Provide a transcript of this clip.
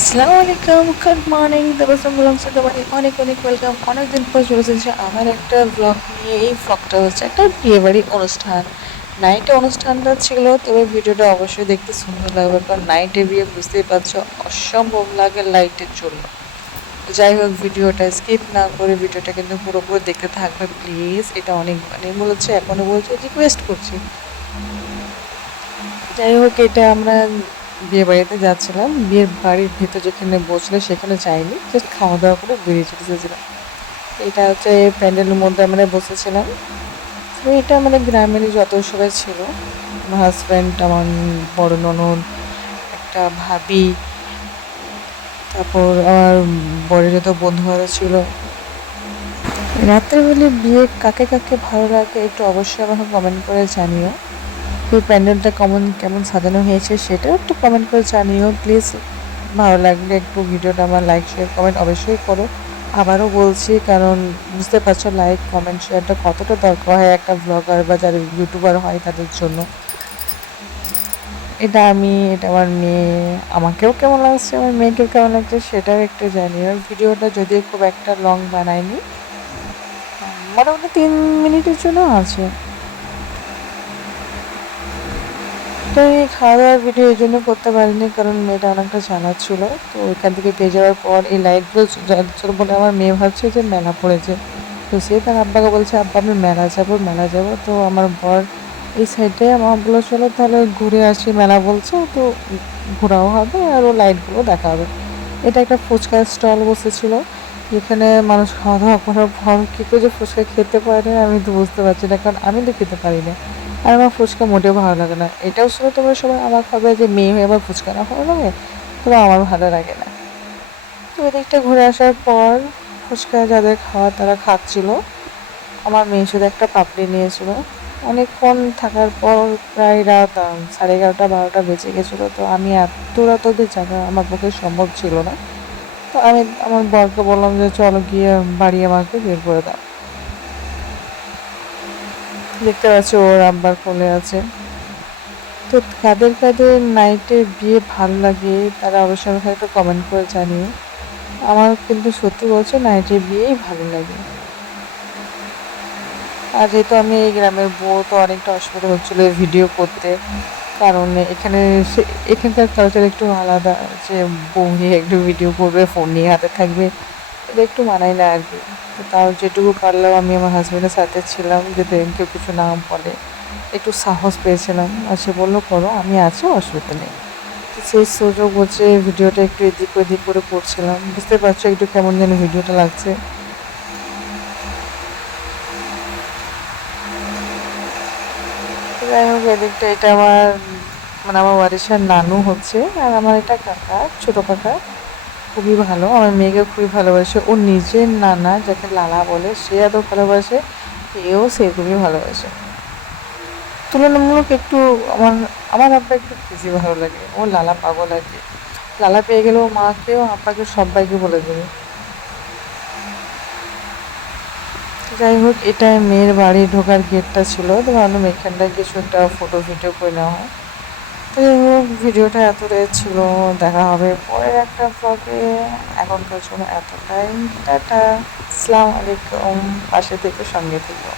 আসসালামু আলাইকুম, good morning. Tabassum ব্লগসে তোমাদের অনেক অনেক ওয়েলকাম। অনেকদিন পর চলে এসেছে আমার একটা ব্লগ নিয়ে। এই ব্লগটা হচ্ছে একটা বিয়েবাড়ি অনুষ্ঠান, নাইটে অনুষ্ঠানটা ছিল। তবে ভিডিওটা অবশ্যই দেখতে সুন্দর লাগবে, কারণ নাইটে বিয়ে বুঝতেই পারছো অসম্ভব লাগে লাইটের জন্য। যাই হোক, ভিডিওটা স্কিপ না করে ভিডিওটা কিন্তু পুরোপুরি দেখতে থাকবে প্লিজ। এটা অনেক মানে বলেছে, এখনো বলছে, রিকোয়েস্ট করছি। যাই হোক, এটা আমরা বিয়ে বাড়িতে যাচ্ছিলাম। বিয়ের বাড়ির ভেতর যেখানে বসলে সেখানে যাইনি, জাস্ট খাওয়া দাওয়া করে বেরিয়ে চলে এসেছিলাম। এটা হচ্ছে প্যান্ডেলের মধ্যে আমরা বসেছিলাম। তো এটা আমাদের গ্রামেরই যত সবাই ছিল, আমার হাজব্যান্ড, আমার বড় ননদ, একটা ভাবি, তারপর আমার বরের যত বন্ধুরা ছিল। রাত্রেবেলা বিয়ে কাকে কাকে ভালো লাগে একটু অবশ্যই আমাকে কমেন্ট করে জানিও। এই প্যান্ডেলটা কেমন কেমন সাজানো হয়েছে সেটাও একটু কমেন্ট করে জানিও প্লিজ। ভালো লাগলে একটু ভিডিওটা আমার লাইক শেয়ার কমেন্ট অবশ্যই করো। আবারও বলছি, কারণ বুঝতে পারছো লাইক কমেন্ট শেয়ারটা কতটা দরকার হয় একটা ব্লগার বা যারা ইউটিউবার হয় তাদের জন্য। এটা আমার মেয়ে, আমাকেও কেমন লাগছে, আমার মেয়েকেও কেমন লাগছে সেটাও একটু জানিও। ভিডিওটা যদিও খুব একটা লং বানায়নি, মোটামুটি 3 মিনিটের জন্য আছে। তো এই খাওয়া দাওয়ার ভিডিও এই জন্য করতে পারিনি, কারণ মেয়েটা অনেকটা জ্বালাচ্ছিল। তো ওইখান থেকে পেয়ে যাওয়ার পর এই লাইটগুলো জ্বালাচ্ছিল বলে আমার মেয়ে ভাবছে যে মেলা পড়েছে। তো সে তার আব্বাকে বলছে, আব্বা আমি মেলা যাবো মেলা যাবো। তো আমার বর এই সাইডে আমার বললো চলো তাহলে ঘুরে আসি, মেলা বলছে তো ঘোরাও হবে আর ও লাইটগুলো দেখা হবে। এটা একটা ফুচকার স্টল বসেছিল, যেখানে মানুষ খাওয়া দাওয়া করার পর কী করে যে ফুচকা খেতে পারে আমি তো বুঝতে পারছি না, কারণ আমি তো খেতে পারি না। আর আমার ফুচকা মোটেও ভালো লাগে না। এটাও শুনে তোমরা সবাই অবাক হবে যে মেয়ে হয়ে আবার ফুচকা না ভালো লাগে, তবে আমার ভালো লাগে না। তো এদিকটা ঘুরে আসার পর ফুচকা যাদের খাওয়া তারা খাচ্ছিল। আমার মেয়ে শুধু একটা পাপড়ি নিয়েছিল। অনেকক্ষণ থাকার পর প্রায় রাত 11:30 12টা বেজে গেছিলো। তো আমি এত রাত অব্দি জাগা আমার পক্ষে সম্ভব ছিল না। তো আমি আমার বরকে বললাম যে চলো গিয়ে বাড়ি আমাকে বের করে দাও। দেখতে পাচ্ছি ওর আব্বার কোলে আছে। তো কাদের কাদের নাইটে বিয়ে ভালো লাগে তারা অবশ্যই আমাকে একটা কমেন্ট করে জানিও। আমার কিন্তু সত্যি বলছে নাইটে বিয়েই ভালো লাগে। আর যেহেতু আমি এই গ্রামের বউ, তো অনেকটা অসুবিধা হচ্ছিলো ভিডিও করতে, কারণ এখানকার কালচার একটু আলাদা, যে বউ নিয়ে একটু ভিডিও করবে, ফোন নিয়ে হাতে থাকবে, এটা একটু মানায় না আর কি। তো তাও যেটুকু পারলাম আমি আমার হাজব্যান্ডের সাথে ছিলাম, যাতে কেউ কিছু না বলে, একটু সাহস পেয়েছিলাম। আর সে বললো করো, আমি আছি, অসুবিধা নেই। তো সেই সুযোগ হচ্ছে ভিডিওটা একটু এদিক ওদিক করে করছিলাম। বুঝতে পারছো একটু কেমন যেন ভিডিওটা লাগছে। তো যাই হোক, এদিকটা এটা আমার মানে আমার ওয়ারিশার নানু হচ্ছে, আর আমার এটা কাকা, ছোট কাকা। খুবই ভালো, আমার মেয়েকে খুবই ভালোবাসে। ও নিজের নানা যাকে লালা বলে সে এত ভালোবাসে, এও সেরকমই ভালোবাসে। তুলনামূলক একটু আমার আমার আব্বা একটু বেশি ভালো লাগে, ও লালা পাগল আর কি। লালা পেয়ে গেলে ও মাকেও আব্বাকে সবাইকে বলে দেবে। যাই হোক, এটা মেয়ের বাড়ি ঢোকার গেটটা ছিল, তো ভাবলাম এখানটায় কিছু একটা ফটো ভিডিও করে নেওয়া হয়। তো যাই হোক, ভিডিওটা এতটাই ছিল। দেখা হবে পরের একটা ব্লগে। এখনকার জন্য এতটাই, টাটা, আসসালামু আলাইকুম। পাশে থেকে সঙ্গে থেকো।